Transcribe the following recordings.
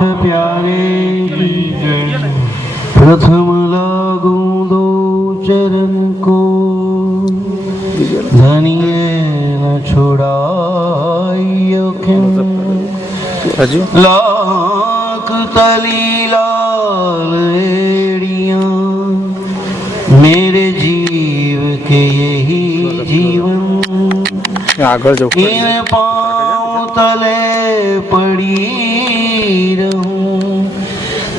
प्यारे की जय। प्रथम लागू दो चरण को, धनिए न छुड़ाइयो क्यों। लाख तली लाल एड़ियां, मेरे जीव के यही जीवन। इन पाँव तले पड़ी रहूं,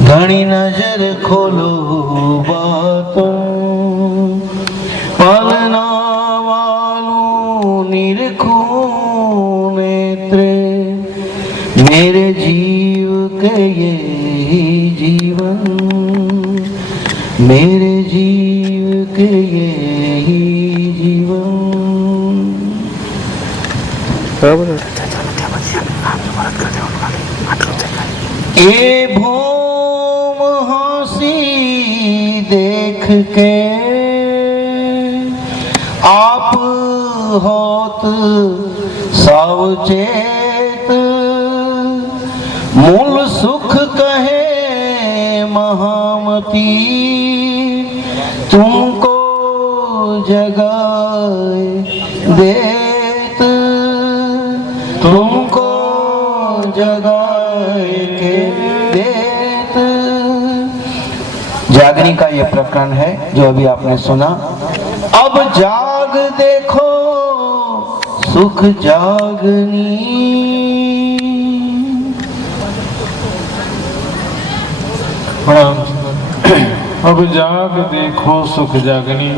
घनी नजर खोलो बातों। पालना वालों निरखूं नेत्रे, मेरे जीव के यही जीवन। मेरे जीव के यही जीवन। ये भूम हंसी देख के, आप होत सावचेत। मूल सुख कहे महामती, तुमको जगाए देत। तुमको जगाए के देत। जागने का ये प्रकरण है जो अभी आपने सुना। अब जाग देखो सुख जागनी। अब जाग देखो सुख जागनी।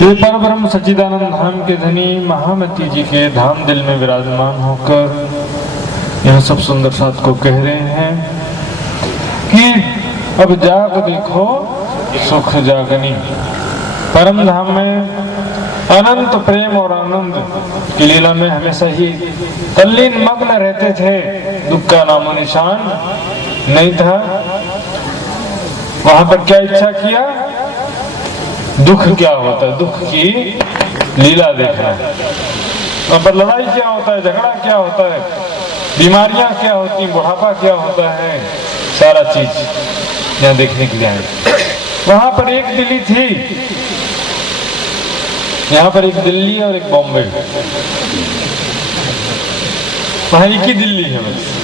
ये पर ब्रह्म सच्चिदानंद धाम के धनी महामती जी के धाम दिल में विराजमान होकर यह सब सुंदर साथ को कह रहे हैं कि अब जाग देखो सुख जागनी। परम धाम में अनंत प्रेम और आनंद की लीला में हमेशा ही तल्लीन मग्न रहते थे। दुख का नामो निशान नहीं था। वहां पर क्या इच्छा किया? दुख क्या होता है, दुख की लीला देखना है। वहां पर लड़ाई क्या होता है, झगड़ा क्या होता है, बीमारियां क्या होती हैं, बुढ़ापा क्या होता है, सारा चीज यहाँ देखने के लिए आए। वहां पर एक दिल्ली थी, यहाँ पर एक दिल्ली और एक बॉम्बे। वहां एक ही दिल्ली है बस।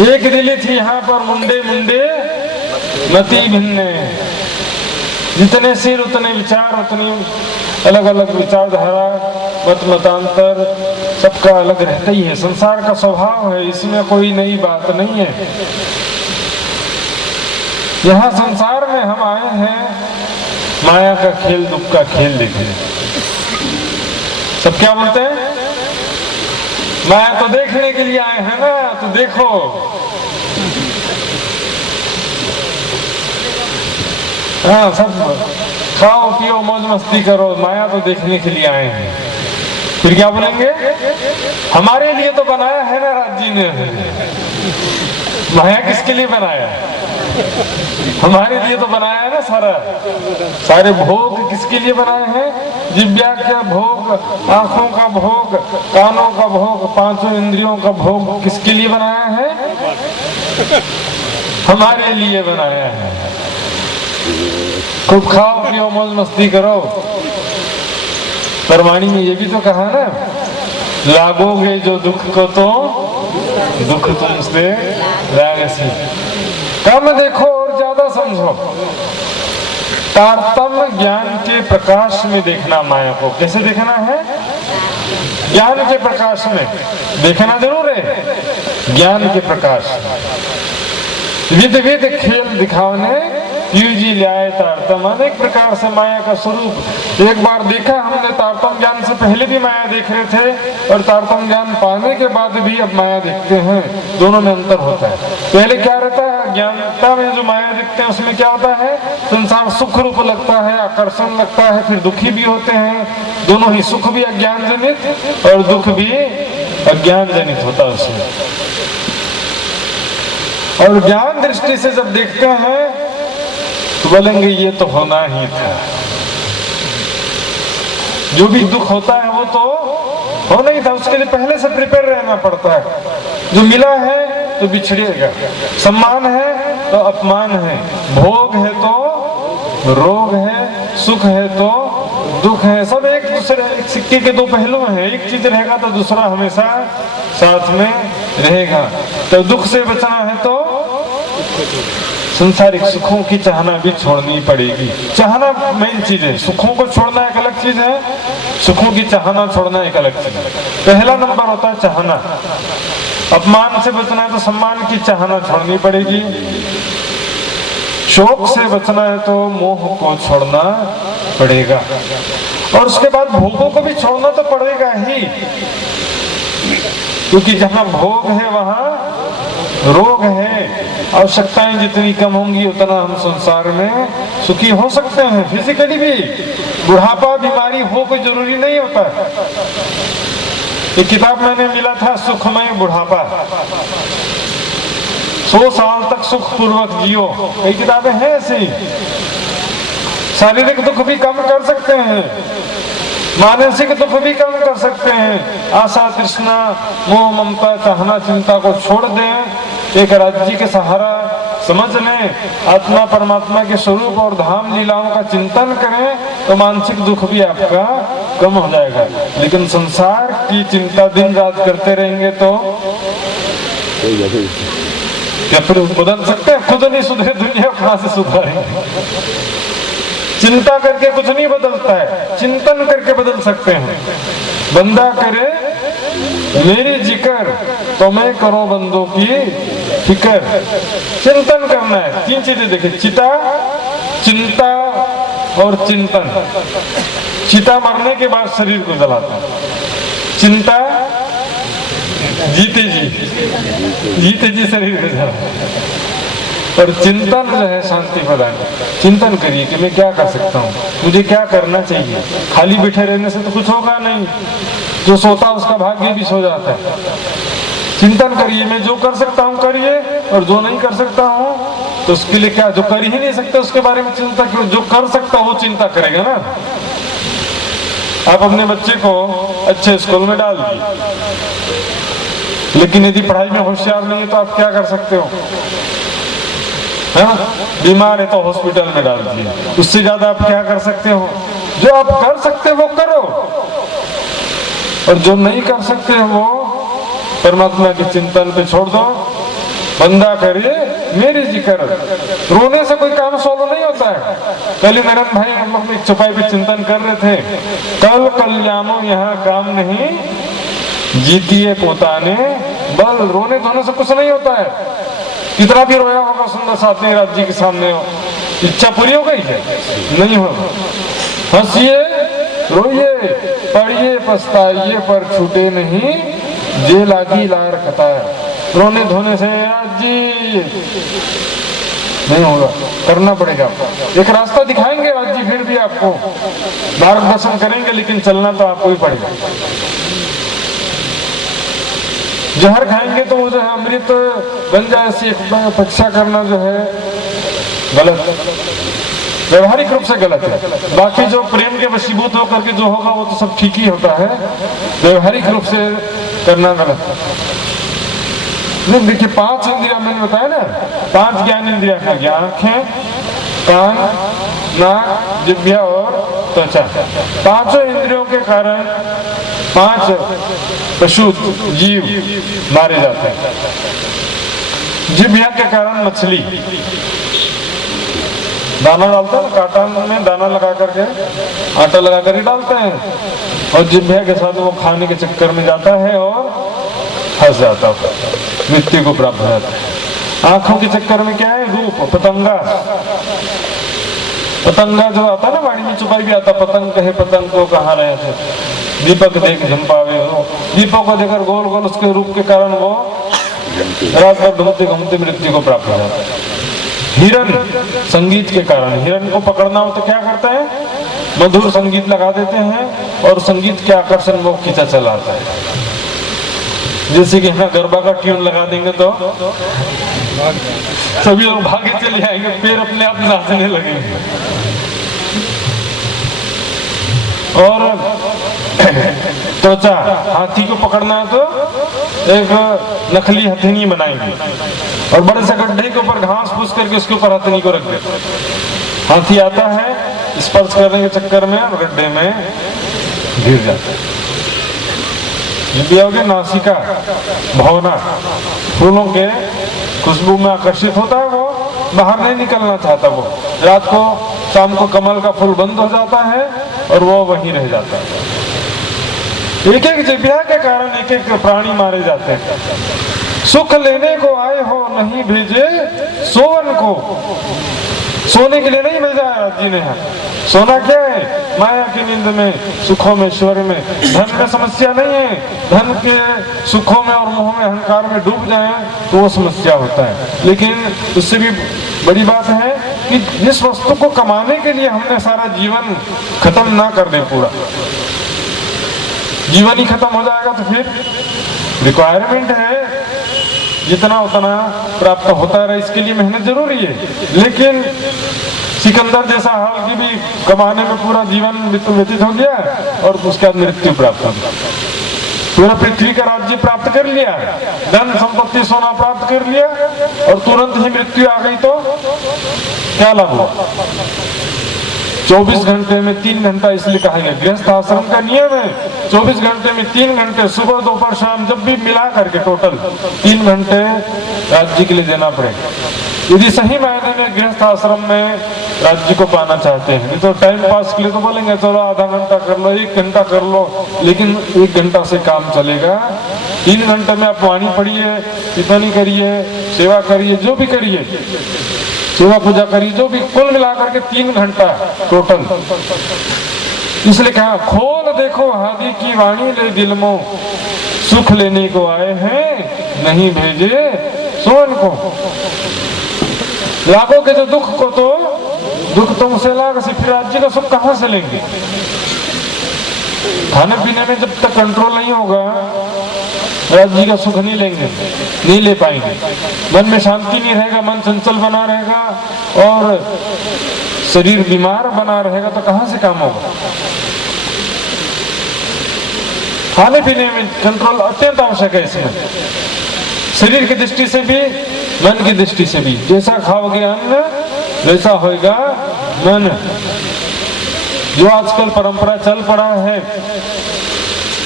एक दिल्ली थी, यहाँ पर मुंडे मुंडे मति भिन्ने। जितने सिर उतने विचार, उतनी अलग अलग विचारधारा, मत मतांतर, सबका अलग रहता ही है। संसार का स्वभाव है, इसमें कोई नई बात नहीं है। यहाँ संसार में हम आए हैं माया का खेल, दुख का खेल देखने। सब क्या बोलते हैं? माया तो देखने के लिए आए हैं ना, तो देखो। हाँ, सब खाओ पियो मौज मस्ती करो, माया तो देखने के लिए आए हैं। फिर क्या बोलेंगे? हमारे लिए तो बनाया है ना राज जी ने। माया किसके लिए बनाया? हमारे लिए तो बनाया है ना सारा। सारे भोग किसके लिए बनाए हैं? जिब्या का भोग, आंखों का भोग, कानों का भोग, पांचों इंद्रियों का भोग किसके लिए बनाया है? हमारे लिए बनाया है। खूब खाओ पियो मौज मस्ती करो। परवाणी में ये भी तो कहा ना, लागोगे जो दुख को तो दुख तुमसे लागसी। कम देखो और ज्यादा समझो। तारतम्य ज्ञान के प्रकाश में देखना माया को। कैसे देखना है? ज्ञान के प्रकाश में देखना जरूर है। ज्ञान के प्रकाश विध विध खेल दिखाने यूजी ल्याए तारतम। अनेक प्रकार से माया का स्वरूप एक बार देखा हमने। तारतम ज्ञान से पहले भी माया देख रहे थे और तारतम ज्ञान पाने के बाद भी अब माया देखते हैं। दोनों में अंतर होता है। पहले क्या रहता है? ज्ञानता में जो माया देखते हैं उसमें क्या होता है? संसार सुख रूप लगता है, आकर्षण लगता है, फिर दुखी भी होते हैं। दोनों ही, सुख भी अज्ञान जनित और दुख भी अज्ञान जनित होता है उसमें। और ज्ञान दृष्टि से जब देखते हैं तो बोलेंगे ये तो होना ही था। जो भी दुख होता है वो तो होना ही था। उसके लिए पहले से प्रिपेयर रहना पड़ता है। जो मिला है तो बिछड़ेगा, सम्मान है तो अपमान है, भोग है तो रोग है, सुख है तो दुख है। सब एक दूसरे सिक्के के दो पहलू हैं। एक चीज रहेगा तो दूसरा हमेशा साथ में रहेगा। तो दुख से बचना है तो संसारिक सुखों की चाहना भी छोड़नी पड़ेगी। चाहना मेन चीज है, सुखों को छोड़ना एक अलग चीज है, सुखों की चाहना छोड़ना एक अलग चीज है। पहला नंबर होता है चाहना। अपमान से बचना है तो सम्मान की चाहना छोड़नी पड़ेगी। शोक से बचना है तो मोह को छोड़ना पड़ेगा, और उसके बाद भोगों को भी छोड़ना तो पड़ेगा ही, क्योंकि जहां भोग है वहां रोग है। आवश्यकताएं जितनी कम होंगी उतना हम संसार में सुखी हो सकते हैं। फिजिकली भी बुढ़ापा बीमारी हो कोई जरूरी नहीं होता। एक किताब मैंने मिला था, सुखमय बुढ़ापा, 100 साल तक सुख पूर्वक जियो। कई किताबें हैं ऐसी। शारीरिक दुख भी कम कर सकते हैं, मानसिक दुख भी कम कर सकते हैं। आशा तृष्णा मोह ममता चाहना चिंता को छोड़ दें, एक राज्य के सहारा समझ लें, आत्मा परमात्मा के स्वरूप और धाम लीलाओं का चिंतन करें तो मानसिक दुख भी आपका कम हो जाएगा। लेकिन संसार की चिंता दिन रात करते रहेंगे तो क्या फिर बदल सकते हैं? खुद नहीं सुधरे दुनिया कहां से सुधारेंगे? चिंता करके कुछ नहीं बदलता है, चिंतन करके बदल सकते हैं। बंदा करे मेरी जिक्र तो मैं करो बंदों की फिक्र। चिंतन करना है। 3 चीजें देखिए, चिता, चिंता और चिंतन। चिता मरने के बाद शरीर को जलाता है, चिंता जीते जी शरीर को जलाता, और चिंतन जो है शांति प्रदान। चिंतन करिए कि मैं क्या कर सकता हूँ, मुझे क्या करना चाहिए। खाली बैठे रहने से तो कुछ होगा नहीं। जो सोता उसका भाग्य भी सो जाता है। चिंतन करिए, मैं जो कर सकता हूँ करिए, और जो नहीं कर सकता हूँ तो उसके लिए क्या, जो कर ही नहीं सकते उसके बारे में चिंता क्यों? जो कर सकता वो चिंता करेगा ना। आप अपने बच्चे को अच्छे स्कूल में डाल दिए, लेकिन यदि पढ़ाई में होशियार नहीं है तो आप क्या कर सकते हो? है ना? बीमार है तो हॉस्पिटल में डाल दिए। उससे ज्यादा आप क्या कर सकते हो? जो आप कर सकते हो वो करो, और जो नहीं कर सकते वो परमात्मा के चिंतन पे छोड़ दो। बंदा करे मेरी जिक्र। रोने से कोई काम सोलो नहीं होता है। पहले नरन भाई हम लोग एक चौपाई पे चिंतन कर रहे थे, कल कल्याणों यहाँ काम नहीं, जीतिए पोताने बल। रोने धोने से कुछ नहीं होता है। कितना भी रोया होगा सुंदर साथी राज जी के सामने, हो इच्छा पूरी हो गई है? नहीं हो। हंसिए रोइए पढ़िए पछताइए पर छूटे नहीं, जे लागी लार खतार। रोने धोने से राज जी नहीं होगा, करना पड़ेगा। एक रास्ता दिखाएंगे राज जी, फिर भी आपको मार्गदर्शन करेंगे, लेकिन चलना तो आपको ही पड़ेगा। जहर खाएंगे तो वो जो है अमृत बन जाए, ऐसी अपेक्षा करना जो है गलत, व्यवहारिक रूप से गलत है। बाकी जो प्रेम के वशीभूत होकर के जो होगा वो तो सब ठीक ही होता है, व्यवहारिक रूप से करना गलत है। देखिए 5 इंद्रिया मैंने बताया ना, 5 ज्ञान इंद्रिया का ज्ञान, आंखें, कान, नाक, जिह्वा और त्वचा। 5 इंद्रियों के कारण 5 पशु जीव मारे जाते हैं। जिह्वा के कारण मछली दाना डालता है, काटा में दाना लगा करके आटा लगा करके डालते हैं, और जिह्वा के साथ वो खाने के चक्कर में जाता है और फंस जाता है, मृत्यु को प्राप्त हो जाता है। आंखों के चक्कर में क्या है? रूप, पतंगा। पतंगा जो आता है ना, वाणी में चुपाई भी आता, पतंग कहे पतंग को कहाँ रहे थे, दीपक देख झंपावे हो। दीपक को देखकर गोल गोल उसके रूप के कारण वो रात भर घूमते घूमते मृत्यु को प्राप्त हो जाता है। हिरण संगीत के कारण, हिरण को पकड़ना हो तो क्या करता है? मधुर संगीत लगा देते हैं और संगीत के आकर्षण वो खींचा चलाता है। जैसे कि यहाँ गरबा का ट्यून लगा देंगे तो सभी लोग भागे चले आएंगे, पैर अपने आप नाचने लगेंगे। और त्वचा, हाथी को पकड़ना है तो एक नकली हथेनी बनाएंगे और बड़े से गड्ढे के ऊपर घास फूस करके उसके ऊपर हथेनी को रख देते। हाथी आता है, स्पर्श करने के चक्कर में गड्ढे में गिर जाता है। ये हो गया नासिका, भावना, फूलों के खुशबू में आकर्षित होता है, वो बाहर नहीं निकलना चाहता। वो रात को शाम को कमल का फूल बंद हो जाता है और वो वहीं रह जाता है। एक एक जिह्वा के कारण एक एक प्राणी मारे जाते हैं। सुख लेने को आए हो नहीं भेजे सोवन को, सोने के लिए नहीं भेजा है जी ने। सोना क्या है? माया की नींद में, सुखों में, ऐश्वर्य में। धन में समस्या नहीं है, धन के सुखों में और मोह में, अहंकार में डूब जाए तो वो समस्या होता है। लेकिन उससे भी बड़ी बात है कि जिस वस्तु को कमाने के लिए हमने सारा जीवन खत्म ना कर दे, पूरा जीवन ही खत्म हो जाएगा तो फिर रिक्वायरमेंट है जितना उतना प्राप्त होता रहे, इसके लिए मेहनत जरूरी है। लेकिन सिकंदर जैसा हाल की भी कमाने में पूरा जीवन व्यतीत हो गया और उसके बाद मृत्यु प्राप्त हो गई। पूरा पृथ्वी का राज्य प्राप्त कर लिया, धन संपत्ति सोना प्राप्त कर लिया और तुरंत ही मृत्यु आ गई तो क्या लाभ हुआ? 24 घंटे में 3 घंटा, इसलिए कहा गया गृहस्थ आश्रम का नियम है 24 घंटे में 3 घंटे, सुबह दोपहर शाम, जब भी मिला करके टोटल 3 घंटे राज्य के लिए देना पड़ेगा। यदि सही मायने में गृहस्थ आश्रम में राज्य को पाना चाहते हैं। नहीं तो टाइम पास के लिए तो बोलेंगे चलो आधा घंटा कर लो, 1 घंटा कर लो, लेकिन 1 घंटा से काम चलेगा? 3 घंटे में आप वाणी पढ़िए, टिप्पणी करिए, सेवा करिए, जो भी करिए, सेवा पूजा करिए, जो भी, कुल मिलाकर के 3 घंटा टोटल। इसलिए कहा खोल देखो हादी की वाणी ले दिल मो, सुख लेने को आए हैं नहीं भेजे सोन को। लागोगे जो दुख को तो दुख तुमसे लाग, फिर राज्य का सुख कहां से लेंगे? खाने पीने में जब तक कंट्रोल नहीं होगा राज्य का सुख नहीं लेंगे, नहीं ले पाएंगे। मन में शांति नहीं रहेगा, मन चंचल बना रहेगा और शरीर बीमार बना रहेगा तो कहां से काम होगा? खाने पीने में कंट्रोल अत्यंत आवश्यक है इसमें, शरीर की दृष्टि से भी, मन की दृष्टि से भी। जैसा खाओगे अन्न वैसा होगा मन। जो आजकल परंपरा चल पड़ा है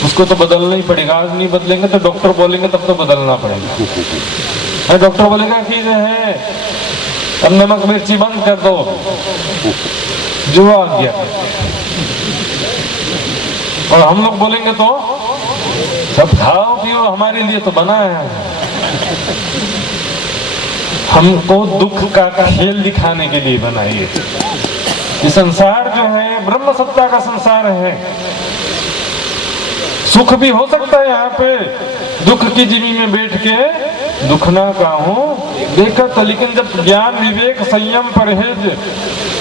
उसको तो बदलना ही पड़ेगा। आज नहीं बदलेंगे तो डॉक्टर बोलेंगे तब तो बदलना पड़ेगा। डॉक्टर बोलेगा कि जो है अब नमक मिर्ची बंद कर दो, जो आ गया। और हम लोग बोलेंगे तो सब खाओ पियो, हमारे लिए तो बना है। हमको दुख का खेल दिखाने के लिए बनाइए। ये संसार जो है ब्रह्म सत्ता का संसार है। सुख भी हो सकता है यहाँ पे, दुख की जिमी में बैठ के दुख ना काहूं देखत, लेकिन जब ज्ञान विवेक संयम परहेज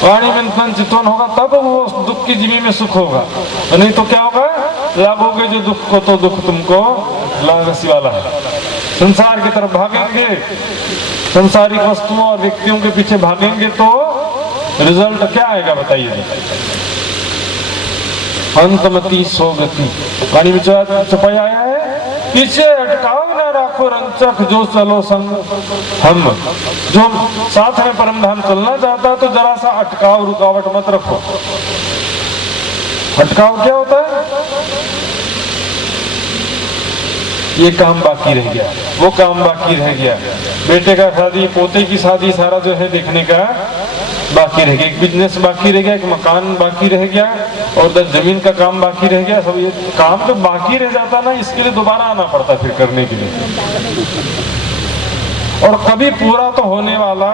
वाणी में चितवन होगा तब वो दुख की जिमी में सुख होगा। नहीं तो क्या होगा? लागोगे जो दुख को तो दुख तुमको लागसी वाला है। संसार की तरफ भागेंगे, संसारिक वस्तुओं और व्यक्तियों के पीछे भागेंगे तो रिजल्ट क्या आएगा बताइए? अंतमति सोगति। वाणी में छपाया आया है, पीछे अटकाव ना राखो रंचक जो चलो संग हम। जो साथ में परम धाम चलना चाहता है तो जरा सा अटकाव रुकावट मत रखो। अटकाव क्या होता है? ये काम बाकी रह गया, वो काम बाकी रह गया, बेटे का शादी, पोते की शादी, सारा जो है देखने का बाकी रह गया, एक बिजनेस बाकी रह गया, एक मकान बाकी रह गया और 10 जमीन का काम बाकी रह गया। सब ये काम तो बाकी रह जाता ना, इसके लिए दोबारा आना पड़ता फिर करने के लिए। और कभी पूरा तो होने वाला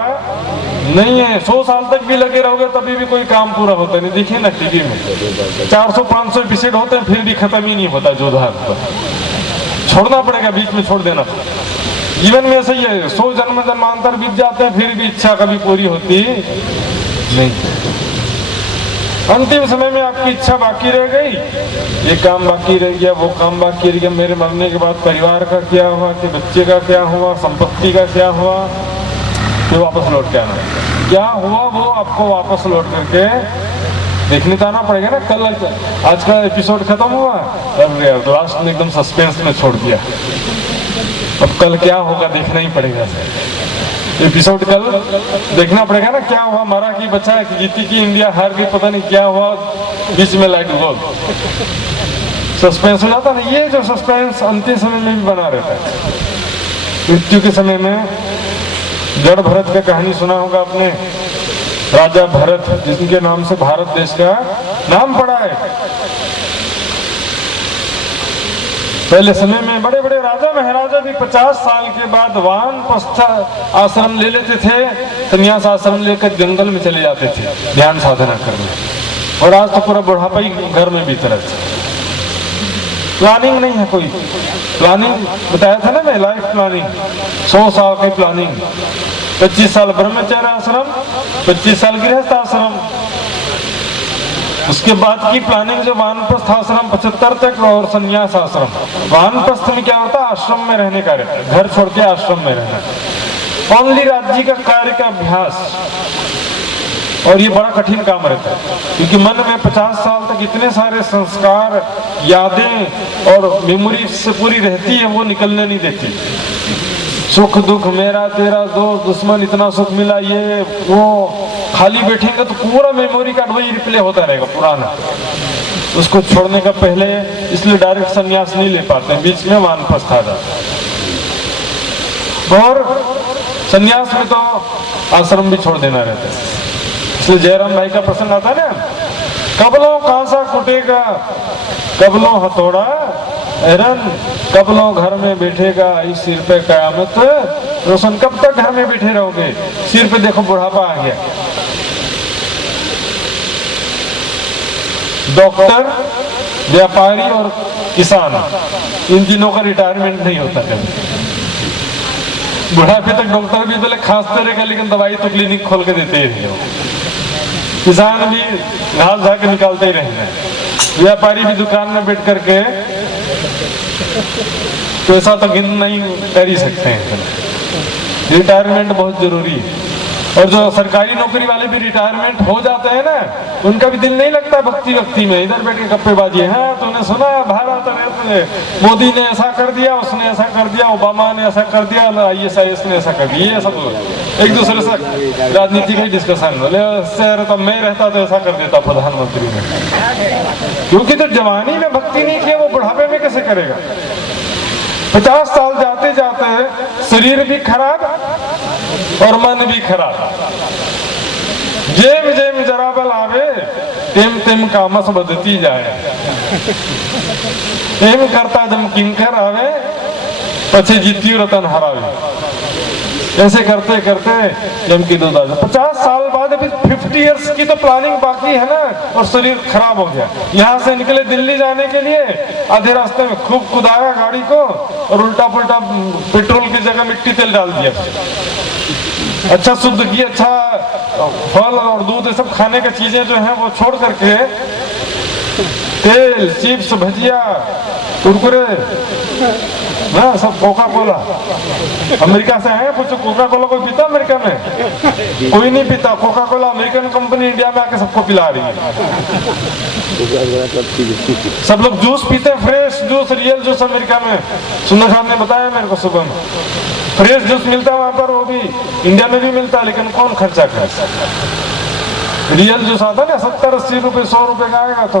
नहीं है। 100 साल तक भी लगे रहोगे तभी भी कोई काम पूरा होता नहीं। देखिए ना टीवी में 400-500 एपिसोड होते हैं फिर भी खत्म ही नहीं होता। जोधा छोड़ना पड़ेगा, बीच में छोड़ देना। जीवन में ऐसा ही है, 100 जन्म जन्मांतर बीत जाते हैं फिर भी इच्छा कभी पूरी होती नहीं। अंतिम समय में आपकी इच्छा बाकी रह गई, ये काम बाकी रह गया, वो काम बाकी रह गया, मेरे मरने के बाद परिवार का क्या हुआ, कि बच्चे का क्या हुआ, संपत्ति का क्या हुआ, फिर वापस लौट के आना। क्या हुआ वो आपको वापस लौट करके देखने तो आना पड़ेगा ना। कल आज का एपिसोड खत्म हुआ, अरे यार लास्ट में एकदम सस्पेंस में छोड़ दिया। अब कल क्या होगा देखना ही पड़ेगा। एपिसोड कल देखना पड़ेगा ना, क्या हुआ, मरा की बचा कि जीती की इंडिया हार गई, पता नहीं क्या हुआ, बीच में लाइट गोल सस्पेंस हो जाता ना। ये जो सस्पेंस अंतिम समय में भी बना रहता है। मृत्यु के समय में जड़ भरत का कहानी सुना होगा आपने, राजा भरत जिनके नाम से भारत देश का नाम पड़ा है। पहले समय में बड़े बड़े राजा महाराजा भी 50 साल के बाद वानप्रस्थ आश्रम ले लेते थे, संन्यास आश्रम लेकर जंगल में चले जाते थे ध्यान साधना करने। और आज तो पूरा बुढ़ापा ही घर में बीत रहा है। प्लानिंग नहीं है कोई। प्लानिंग बताया था ना मैं, लाइफ प्लानिंग, 100 साल की प्लानिंग, 25 साल ब्रह्मचर्य आश्रम, 25 साल गृहस्थ आश्रम, उसके बाद की प्लानिंग जो वानप्रस्थ आश्रम 75 तक, और संन्यास आश्रम। वानप्रस्थ में क्या होता है, आश्रम में रहने का रहता है, घर छोड़ के आश्रम में रहना, ओनली राज्य का कार्य का अभ्यास। और ये बड़ा कठिन काम रहता है, क्योंकि मन में 50 साल तक इतने सारे संस्कार, यादें और मेमोरी से पूरी रहती है, वो निकलने नहीं देती। सुख दुख, मेरा तेरा दोस्त दुश्मन, इतना सुख मिला, ये वो, खाली बैठेंगे तो पूरा मेमोरी कार्ड वही रिप्ले होता रहेगा पुराना। उसको छोड़ने का पहले इसलिए डायरेक्ट संन्यास नहीं ले पाते, बीच में वानप्रस्थ आ जाता। और संन्यास में तो आश्रम भी छोड़ देना रहता है। इसलिए जयराम भाई का प्रसंग आता है ना, कबलों कांसा कुटेगा, कबलों हथौड़ा एरन, कबलों घर में बैठेगा, इस सिर पे कयामत रोशन। कब तक घर में बैठे रहोगे, सिर पे देखो बुढ़ापा आ गया। डॉक्टर, व्यापारी और किसान, इन तीनों का रिटायरमेंट नहीं होता कभी। बुढ़ापे तक डॉक्टर भी पहले खांसते रहेगा, लेकिन दवाई तो क्लिनिक खोल के देते ही नहीं हो। किसान भी घास झाके निकालते ही रहेंगे, व्यापारी भी दुकान में बैठ करके पैसा तो गिन नहीं कर ही सकते हैं। रिटायरमेंट बहुत जरूरी है। और जो सरकारी नौकरी वाले भी रिटायरमेंट हो जाते हैं ना, उनका भी दिल नहीं लगता भक्ति में, इधर बैठ के गप्पेबाजी। हाँ तूने सुना भारत में मोदी ने ऐसा कर दिया, उसने ऐसा कर दिया, ओबामा ने ऐसा कर दिया, ISIS ने ऐसा कर दिया, ये सब एक दूसरे से राजनीति की डिस्कशन। बोले तो मैं रहता तो ऐसा कर देता प्रधानमंत्री ने, क्योंकि तो जवानी में भक्ति नहीं की, वो बुढ़ापे में कैसे करेगा। 50 साल जाते जाते शरीर भी खराब और मन भी खराब। जेम जेम जरा बल आवे, तेम तेम कामस बदती जाए। एम करता जम किंकर आवे, पछे जीती रतन हरावे। ऐसे करते करते जम की 50 साल बाद अभी 50 इयर्स की तो प्लानिंग बाकी है ना, और शरीर खराब हो गया। यहाँ से निकले दिल्ली जाने के लिए, आधे रास्ते में खूब कुदाया गाड़ी को और उल्टा पुल्टा पेट्रोल की जगह मिट्टी तेल डाल दिया। अच्छा शुद्ध घी, अच्छा फल और दूध, ये सब खाने की चीजें जो हैं वो छोड़ करके तेल, चिप्स, भजिया, कुरकुरे, ना सब कोका कोला। अमेरिका से आए, पूछो कोका कोला कोई पीता अमेरिका में? कोई नहीं पीता। Coca Cola American company India में आके सबको पिला रही है। सब लोग जूस पीते हैं, fresh juice, real juice America में। सुंदर साहब ने बताया मेरे को सुबह में, फ्रेश जूस मिलता है वहां पर, वो भी इंडिया में भी मिलता है, लेकिन कौन खर्चा करे। रियल जूस आता है ना 70-80 रुपए 100 रुपए का आएगा, तो